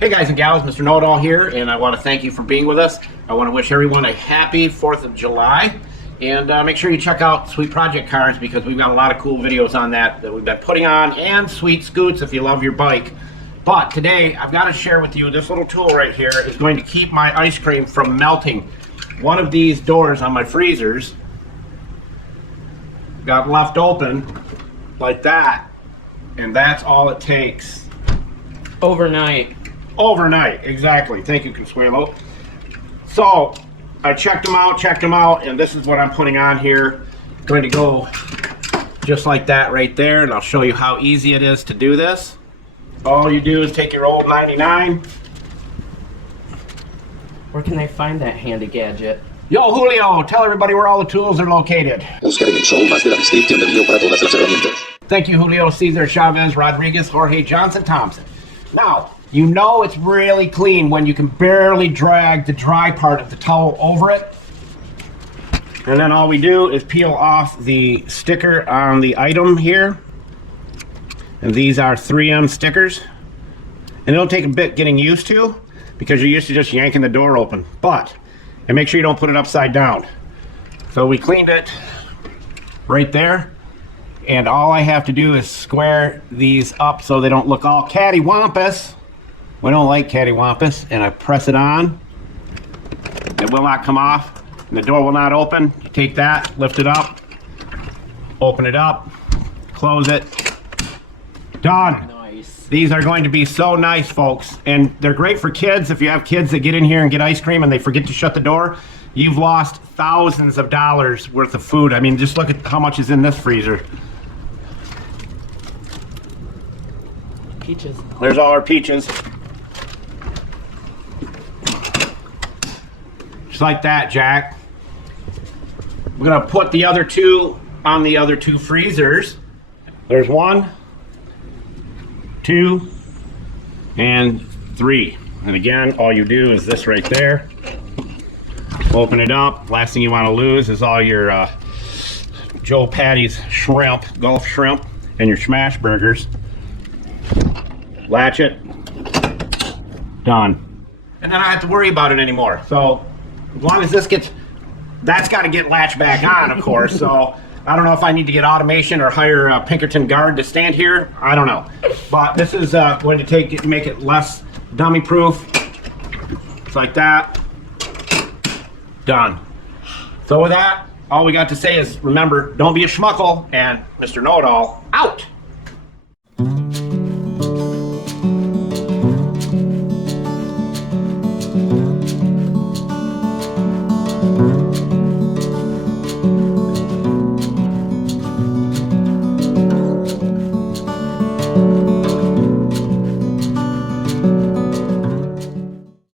Hey guys and gals, Mr. Know-It-All here, and I want to thank you for being with us. I want to wish everyone a happy 4th of July, and make sure you check out Sweet Project Cars because we've got a lot of cool videos on that we've been putting on, and Sweet Scoots if you love your bike. But today, I've got to share with you this little tool right here is going to keep my ice cream from melting. One of these doors on my freezers got left open like that, and that's all it takes. Overnight, exactly. Thank you, Consuelo. So I checked them out, and this is what I'm putting on here. It's going to go just like that right there, and I'll show you how easy it is to do this. All you do is take your old 99. where can they find that handy gadget? Yo, Julio, tell everybody where all the tools are located. Buscar en el show más de la descripción del video para todas las herramientas. Thank you, Julio, Cesar, Chavez, Rodriguez, Jorge, Johnson, Thompson. Now, you know it's really clean when you can barely drag the dry part of the towel over it. And then all we do is peel off the sticker on the item here. And these are 3M stickers. And it'll take a bit getting used to because you're used to just yanking the door open. And make sure you don't put it upside down. So we cleaned it right there. And all I have to do is square these up so they don't look all cattywampus. We don't like cattywampus. And I press it on. It will not come off. And the door will not open. You take that, lift it up, open it up, close it. Done. Nice. These are going to be so nice, folks. And they're great for kids. If you have kids that get in here and get ice cream and they forget to shut the door, you've lost thousands of dollars worth of food. I mean, just look at how much is in this freezer. Peaches. There's all our peaches. Just like that, Jack. We're gonna put the other two on the other two freezers. There's 1, 2, and 3. And again, all you do is this right there. Open it up. Last thing you want to lose is all your Joe Patty's shrimp, Gulf shrimp, and your smash burgers. Latch it. Done. And then I don't have to worry about it anymore. So as long as this gets, that's got to get latched back on, of course. So I don't know if I need to get automation or hire a Pinkerton guard to stand here. I don't know. But this is going to make it less dummy proof. It's like that. Done. So with that, all we got to say is remember, don't be a schmuckle, and Mr. Know-It-All out.